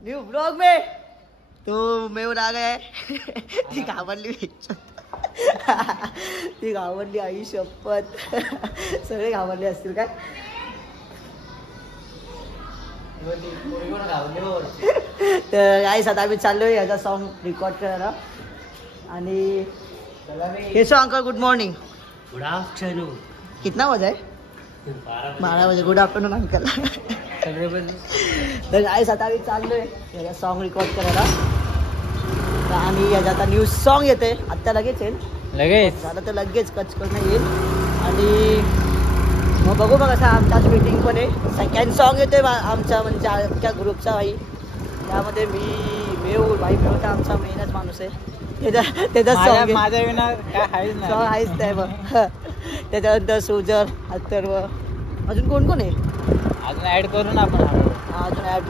New blog में तो मेहून आ गया ती घाबरली ती घाबरली आई शपथ सगळे घाबरले असतील काय तर गाईस आता आम्ही चाललोय याचा सॉन्ग रेकॉर्ड करायला आणि Keshav uncle good morning good afternoon कितना बजा है 12 बजे गुड आफ्टरनून अंकल तर गाईस आता आम्ही चाललोय याचा सॉन्ग रेकॉर्ड करायला आणि याचा आता न्यू सॉन्ग येते आत्ता लगेच येईल लगेच झालं तर लगेच कच करणं येईल आणि मग बघू बघ असं आमच्याच मीटिंग पण आहे सेकंड सॉन्ग येतोय आमच्या म्हणजे आमच्या ग्रुपचा भाई त्यामध्ये मेहूल भाई मेहूल आमचा मेनच माणूस आहे त्याचा सॉन्ग माझ्या विना काय सॉन्ग आहेच नाही बघ त्याच्यानंतर सुजर अथर्व अजून कोण कोण आहे अजून ऍड करू ना आपण अजून ऍड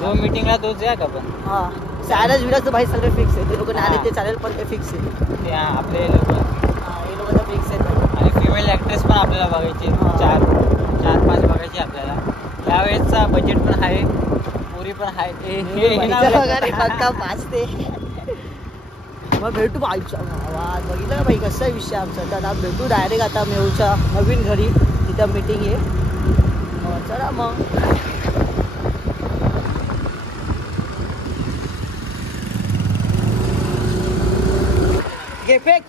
जो मीटिंगला तोच या का पण हां सॅरज विराज तर भाई सगळे फिक्स आहे ते लोक आले ते चालेल पण ते फिक्स आहे ते आपले लोक हे लोक तर फिक्स आहेत आणि फिमेल ऍक्ट्रेस पण आपल्याला बघायची चार पाच बघायची आपल्याला यावेळेसचा बजेट पण आहे पुरी पण आहे पक्का 5 ते मग भेटू आयुष्या आवाज बघितलं का भाई कसा विषय आमचा तर आता भेटू डायरेक्ट आता मेहूच्या नवीन घरी तिथं मीटिंग आहे चला मग घे फेक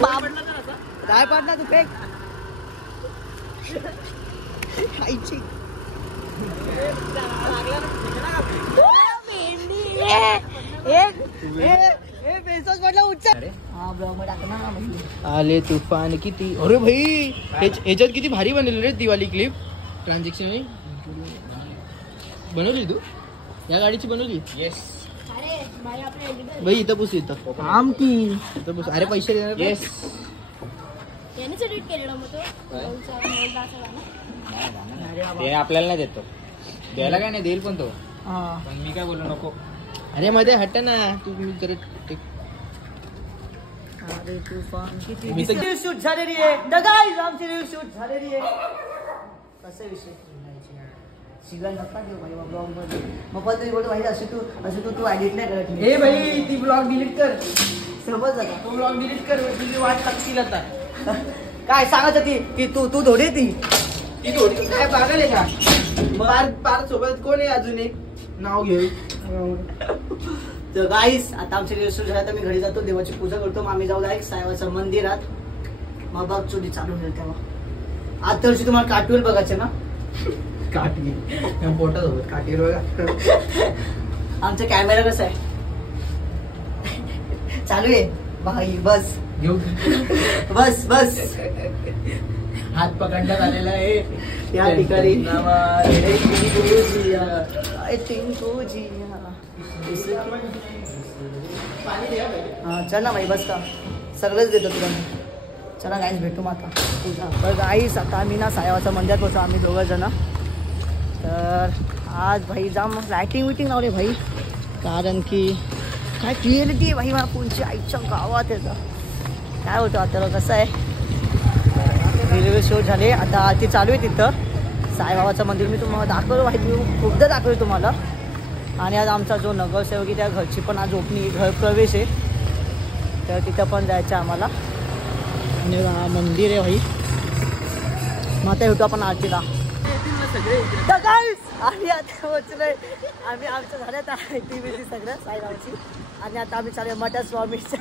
बाप काय पडला तू फेक आईची आले तुफान किती अरे भाई ह्याच्यात किती भारी बनवली रे दिवाळी क्लिप ट्रान्झॅक्शन बनवली तू या गाडीची बनवली येस भाई इथं पुस इथं आम की इथं पुस अरे पैसे देणार येस ते आपल्याला नाही देतो द्यायला काय नाही देईल पण तो पण मी काय बोललो नको अरे मध्ये हट ना तू जरा अरे तुफान किती शूट झालेली आहे द गाईज आमची रील शूट झालेली आहे कसा विषय शिवाय नका देऊ भाई ब्लॉग मध्ये मग पण तरी बोलतो भाई असे तू एडिट नाही करत ए भाई ती ब्लॉग डिलीट कर समज आता तो ब्लॉग डिलीट कर तुझी वाट टाकतील आता काय सांगायचं ती तू धोडे ती थोडी काय पागल आहे का पार सोबत कोण आहे अजून एक नाव घेऊ तर गाईस आता आमचे रील शूट झाला तर मी घरी जातो देवाची पूजा करतो मग आम्ही जाऊ डायरेक्ट साईबाबाच्या मंदिरात मग बघ चोरी चालू होईल तेव्हा आज तर तुम्हाला कार्टून बघायचे ना काठी पोटात होत काठीवर बघा आमचा कॅमेरा कसा आहे चालू आहे भाई बस घेऊ बस हात पकडण्यात आलेला आहे त्या ठिकाणी चल ना भाई बस का सगळंच देतो तुला चला गाईस भेटू मग आता पूजा तर गाईस आता आम्ही ना साईबाबाच्या मंदिरात पोहोचू आम्ही 2 जण तर आज भाई जाम लायटिंग विटिंग लावले भाई कारण की काय क्लिअरिटी आहे भाई मला पुढची आईच्या गावात येतं काय होतं आता कसं आहे रेल्वे शो झाले आता आरती चालू आहे तिथं साईबाबाचं मंदिर मी तुम्हाला दाखवलं भाई मी खूपदा दाखवलं तुम्हाला आणि आज आमचा जो नगरसेवक आहे त्या घरची पण आज ओपनिंग घर प्रवेश आहे तर तिथं पण जायचं आम्हाला आणि मंदिर आहे भाई मग आता भेटू आपण आरतीला आम्ही आता पोचलोय आम्ही आमचं झालं टी व्ही सगळं साईबाबाची आणि आता आम्ही चालू मठा स्वामीच्या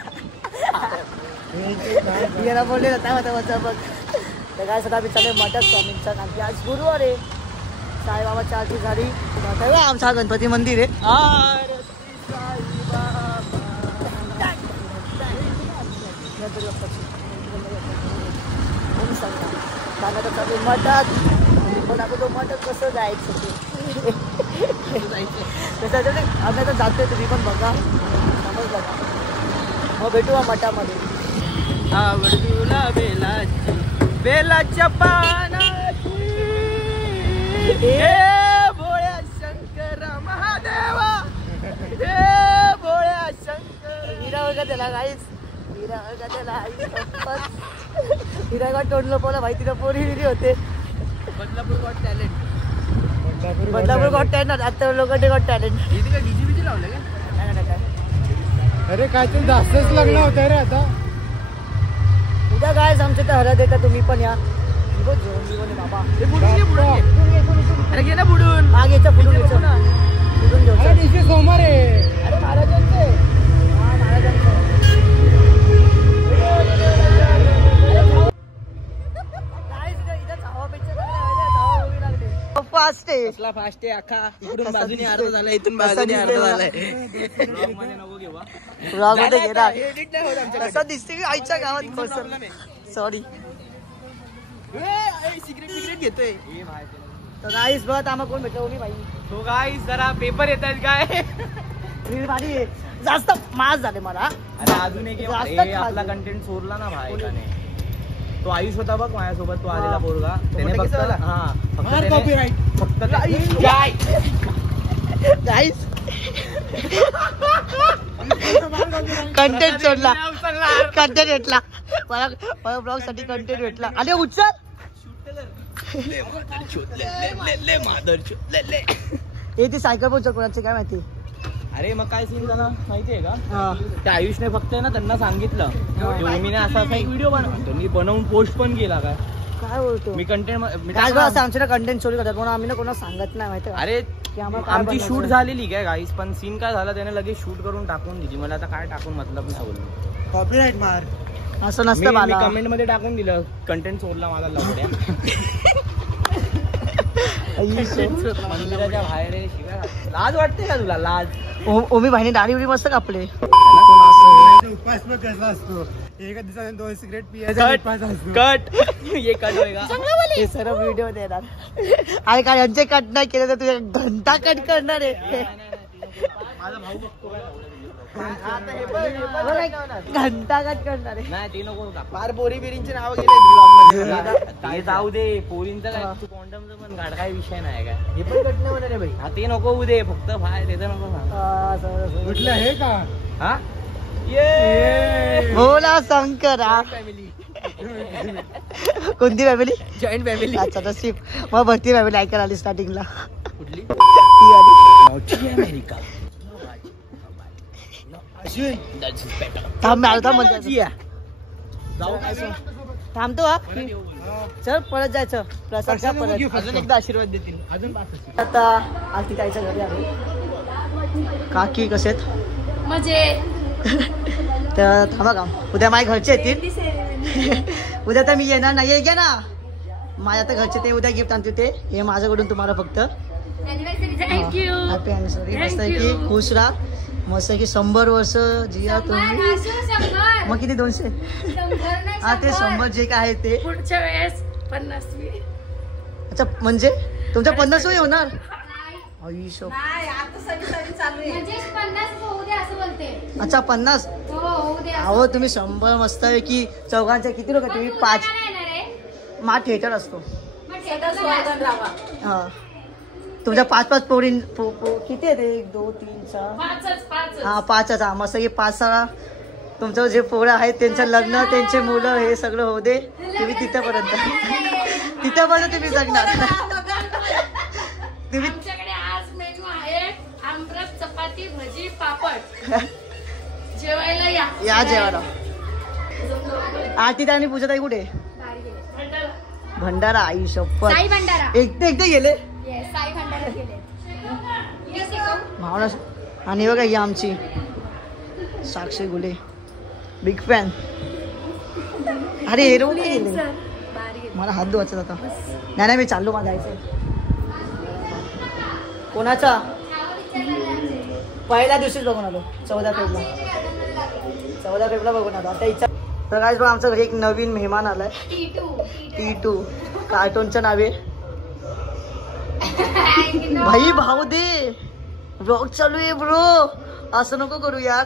याला बोलले होता बघ तर काय सगळं आम्ही चालू मठा स्वामींचा कारण की आज गुरुवार आहे साईबाबाची आरती झाली आमचा गणपती मंदिर आहे चालू मठात पण आता तो मठात कसं जायचं तसं आम्ही आता जातोय तुम्ही पण बघा समजलं का मग भेटू मठामध्ये आवडूला बेलाच्या पानाची भोळ्या शंकर महादेवा भोळ्या शंकर हिरा बघा त्याला काहीच हिरा बघा त्याला हिरा का तोंडलं पोला भाई तिला पोरी हिरी होते Badlapur got talent Badlapur got talent आता लोकांचे गॉट टॅलेंट. इथे काय डीजे बीजे लावले का? अरे काय ते जास्तच लग्न होत रे आता. उद्या काय आमच्या तर हळद येतात तुम्ही पण या. बाबा अरे घे ना बुडून. हा घ्यायचं बुडून घ्यायचं बुडून घेऊ. अरे दिवशी सोमवार आहे. अरे महाराजांचे हा महाराजांचं. फास्ट आहे कसला फास्ट आहे अख्खा. इकडून बाजूने अर्धा झाला इथून बाजूने अर्धा झालाय. नको घेऊ ब्लॉग मध्ये घेणार. एडिट नाही होत आमच्याकडे. कसं दिसते की आईच्या गावात सॉरी सिगरेट घेतोय. तर गाईस बघ आम्हाला कोण भेटलं मी भाई. तो गाईस जरा पेपर येत आहेत काय. रील भारी आहे. जास्त मास झाले मला. अरे अजून एक जास्त अरे आपला कंटेंट चोरला ना भाई एकाने. तो आयुष होता बघ माझ्यासोबत. तो आलेला पोरगा त्याने फक्त हा फक्त कॉपीराइट फक्त गाईस कंटेंट सोडला. कंटेंट भेटला मला ब्लॉग साठी कंटेंट भेटला. अरे उचल हे ती सायकल पण कोणाचे काय माहिती. अरे मग काय सीन झाला माहितीये का. त्या आयुषने फक्त आहे ना त्यांना सांगितलं ओमीने असा एक व्हिडिओ मी बनवून पोस्ट पण केला. काय बोलतो मी कंटेंट असं आमच्या कंटेंट चोरी करतात म्हणून आम्ही ना कोणाला सांगत नाही माहिती. अरे आमची शूट झालेली काय गाईस पण सीन काय झाला त्याने लगेच शूट करून टाकून दिली. मला आता काय टाकून मतलब नाही बोललो. कॉपीराइट मार. असं नसतं मला. कमेंट मध्ये टाकून दिलं कंटेंट चोरला माझा लवड्या. मंदिराच्या बाहेर शिवाय लाज वाटते का तुला. लाज. ओमी भाईने दाढी उडी मस्त कापले. उपास पण कसा असतो. एका दिवसाने 2 सिगरेट पियाचा उपास असतो. कट ये कट होएगा. हे सर्व व्हिडिओ देणार. अरे काय यांचे कट नाही केलं तर तुझ्या घंटा कट करणार आहे. माझा भाऊ बघतो घंटा कट करणार आहे. नाही ते नको फार बोरी बिरींची नाव गेले. काय जाऊ दे पोरींचं काय तू कॉन्डमचं पण गाड काय विषय नाही काय. हे पण कट नाही होणार रे भाई. हा ते नको होऊ दे फक्त बाहेर त्याचं नको सांग. म्हटलं हे का हा ये बोला शंकरा. कोणती फॅमिली. Joint family. अच्छा तर सिप मग भरती फॅमिली ऐकायला आली स्टार्टिंगला. कुठली ती आली अमेरिका. थांब आलता म्हणजे जाऊ काय थांबतो हा. चल परत जायचं प्रसाद घ्या परत. अजून एकदा आशीर्वाद देतील. अजून आता आरती ताईच्या घरी आली. काकी कसे आहेत. तर थांबा का उद्या माझ्या घरचे येतील. उद्या तर मी येणार नाही. घ्या ना माझ्या आता घरचे ते उद्या गिफ्ट आणते ते. हे माझ्याकडून तुम्हाला फक्त हॅपी अॅनिव्हर्सरी. मस्त आहे की खुश राहा. मस्त आहे की 100 वर्ष जिया तुम्ही. मग किती 200. हा ते 100 जे काय आहे ते पुढच्या वेळेस 50वी. अच्छा म्हणजे तुमच्या 50वी होणार. अच्छा 50. अहो तुम्ही 100 मस्त आहे की. चौघांच्या किती लोक तुम्ही 5. मा थिएटर असतो. हा तुमच्या 5 पोरी किती आहे. 1 2 3 4 हा 5च. हा मस्त की 5-6 तुमचं जे पोरं आहेत त्यांचं लग्न त्यांचे मुलं हे सगळं होऊ दे. तुम्ही तिथपर्यंत तुम्ही जगणार. तुम्ही आमच्याकडे आज मेनू आहे आमरस चपाती भजी पापड. जेवायला या जेवायला. आरती आणि पूजा ताई कुठे. भंडारा. आई शपथ साई भंडारा. एकटे गेले साई भंडारा गेले. भावना. आणि बघा ही आमची साक्षी गुले बिग फॅन. अरे हेरो गेले. मला हात धुवायचा होता. नाही मी चाललो. मला जायचं. कोणाचा पहिल्या दिवशीच बघून आलो. 14 फेब्रुवारीला बघून आलो. आता इच्छा. तर काय बघ आमच्या घरी एक नवीन मेहमान आलाय. T2 कार्टूनचं नाव आहे. भाई भाऊ दे. ब्लॉग चालू आहे ब्रो. असं नको करू यार.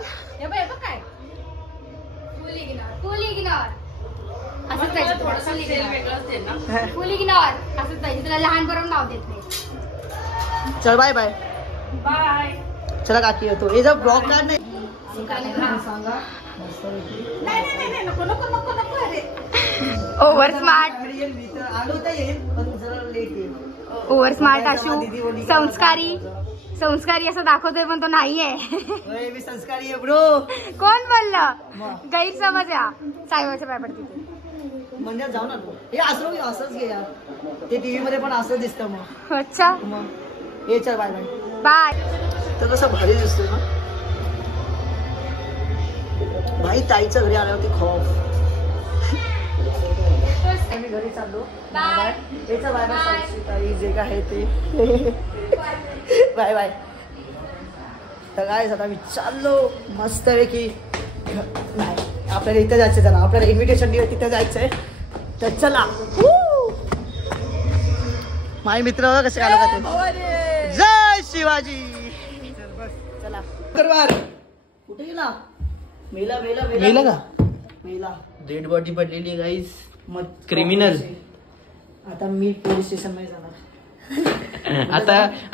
लहान बरोबर नाव देत नाही. चल बाय बाय. बाय. चला काकी येतो. हे जर ब्लॉग काढ नाही ओव्हर स्मार्ट. येईल मी तर आलो तर येईल पण जरा लेट येईल. ओव्हर स्मार्ट आशू संस्कारी असं दाखवतोय पण तो नाहीये. मी संस्कारी आहे ब्रो. कोण बोललं? गैरसमज या सायबाच्या पाय पडते म्हणजे जाऊ ना तू हे असंच घे यार. ते टीव्ही मध्ये पण असंच दिसतं मग. अच्छा मग हे चल बाय बाय बाय. तर कसं भारी दिसतोय ना भाई. ताईच्या घरी आल्यावरती खॉफ. मी घरी चाललो. बाय याचा बाय बाय ताई जे काय आहे ते. Bye bye. तर काय आता मी चाललो मस्त आहे की नाही आपल्याला इथं जायचं जरा. आपल्याला इन्व्हिटेशन दिलं तिथं जायचंय तर चला. माझे मित्र कसे आलो का ते. जय शिवाजी. चला कुठे गेला. मेला मेला मेला का? मेला. डेड बॉडी पडलेली गाईस. मग क्रिमिनल. आता मी पोलीस स्टेशन मध्ये जाणार.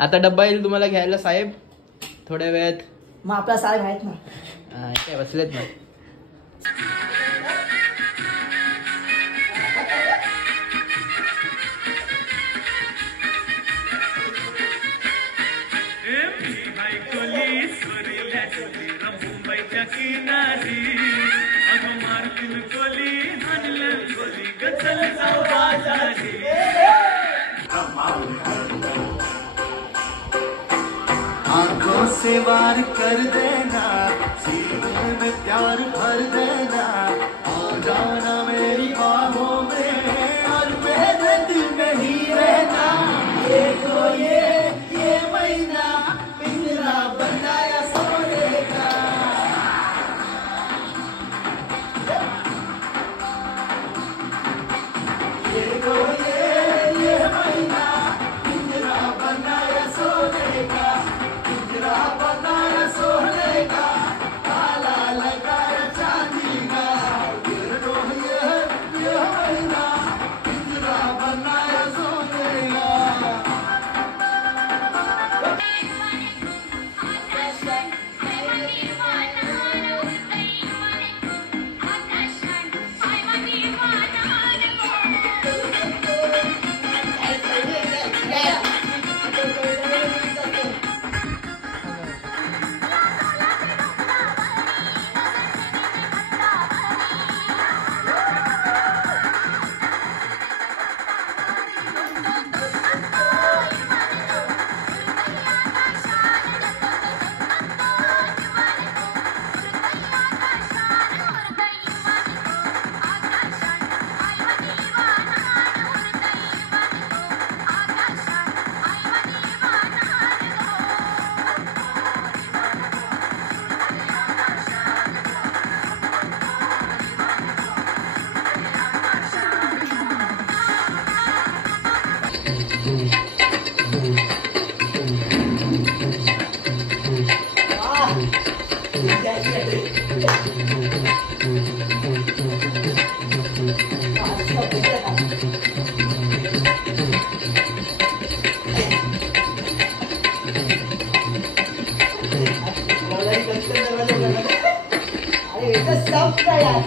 आता डब्बा येईल तुम्हाला घ्यायला साहेब थोड्या वेळात. मग आपला साहेब आहेत ना. काय बसलेत ना. आंखों से वार कर देना सीने में प्यार भर देना आ जाना मेरी बाहों में और मेरे दिल में ही रहना देखो ये महीना पिंजरा बनाया सोने का देखो ये महीना पिंजरा बनाया सोने का बनाया सोने का काला लगाया चांदी का ये महीना पिंजरा बनाया सोने का.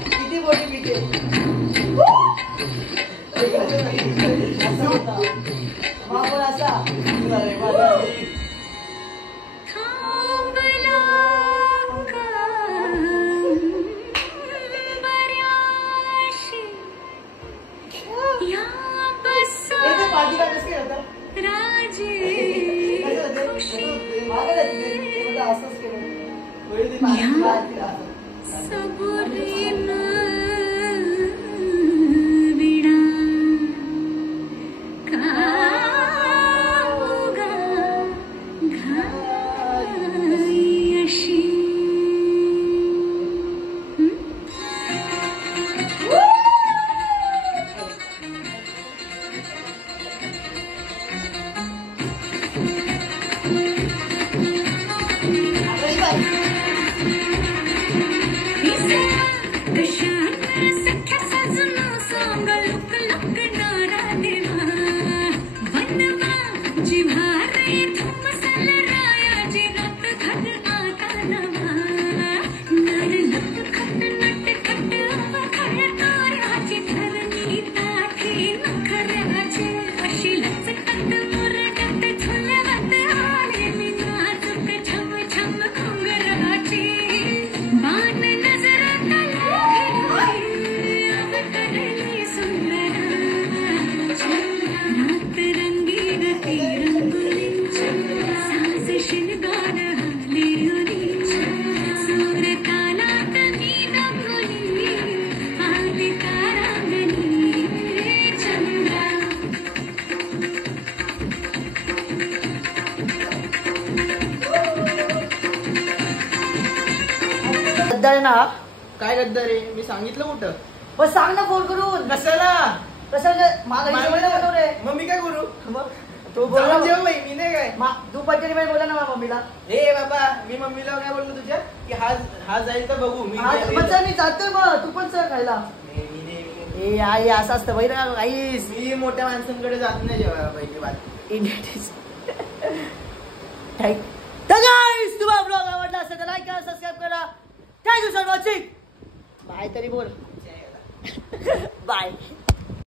किती मोठी मीटिंग. The आहे ना. काय गद्दार रे, मी सांगितलं कुठं? पण सांग ना फोन करून. कशाला? कसं माझा बनवले. मग मी काय करू? मग तू बोल जाऊन जेव बाई, मी नाही काय. तू पंचरी बाई बोला ना माझ्या मम्मीला. ए बाबा, मी मम्मीला काय बोललो तुझ्या की हा जाईल तर बघू. मी मी जातोय मग तू पण सर खायला. ए आई असं असतं बाई ना आईस. मी मोठ्या माणसांकडे जात नाही जेवायला पहिली बात. गाईस तुम्हाला ब्लॉग आवडला असेल तर लाईक करा, सबस्क्राईब करा. Thank you for watching. बाय तरी बोल. बाय.